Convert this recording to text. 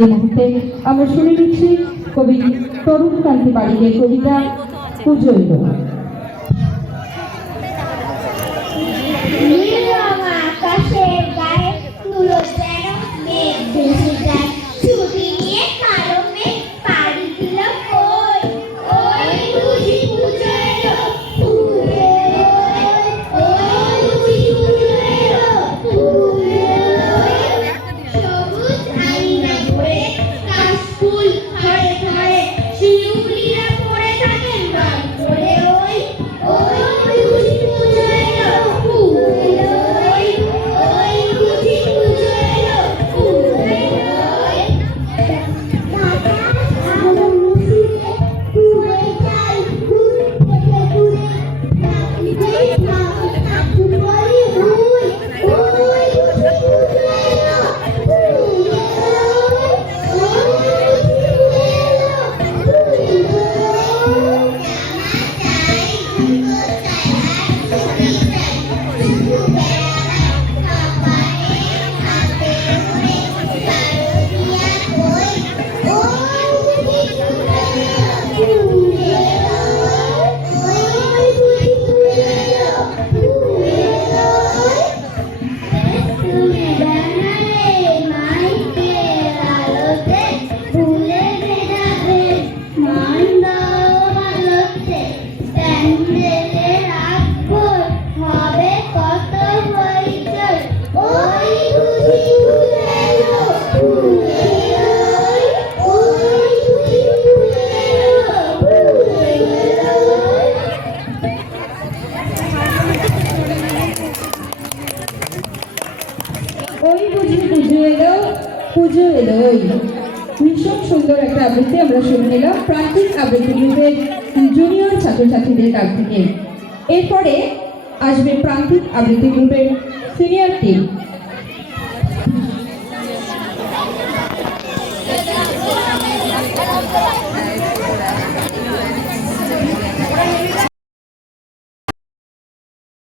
এই মুহূর্তে আমরা শুনে নিচ্ছি কবি তরুণ কান্তি বাড়ির কবিতা পুজো এলো। আকাশের গায়ে তুলো যেন মেঘ ভেসে যায়, ছুটি নিয়ে কালো মেঘ পাড়ি দিল কই, ওই বুঝি পুজো এলো, পুজো এলো, ওই বুঝি পুজো এলো, পুজো এলো। সবুজ আইনা পরে কাশফুল ধরে ধরে শিউলিরা পড়ে থাকেন রং করে, ওই ওই বুঝি পুজো এলো, পুজো এলো, ওই বুঝি পুজো এলো, পুজো এলো। আলো মিছিলে ঘুরে যাই, ঘুরে থেকে ঘুরে ডাকিতেই ঠাকুর বলি ওই ওই বুঝি পুজো এলো, পুজো এলো, ওই বুঝি পুজো এলো, পুজো এলো। ওই বুঝি পুজো এলো, পুজো এলো। ভীষণ সুন্দর একটা আবৃত্তি আমরা শুনে নিলাম প্রান্তিক আবৃত্তি গ্রুপের জুনিয়র ছাত্রছাত্রীদের কাছ থেকে। এরপরে আসবে প্রান্তিক আবৃত্তি গ্রুপের সিনিয়র টিম।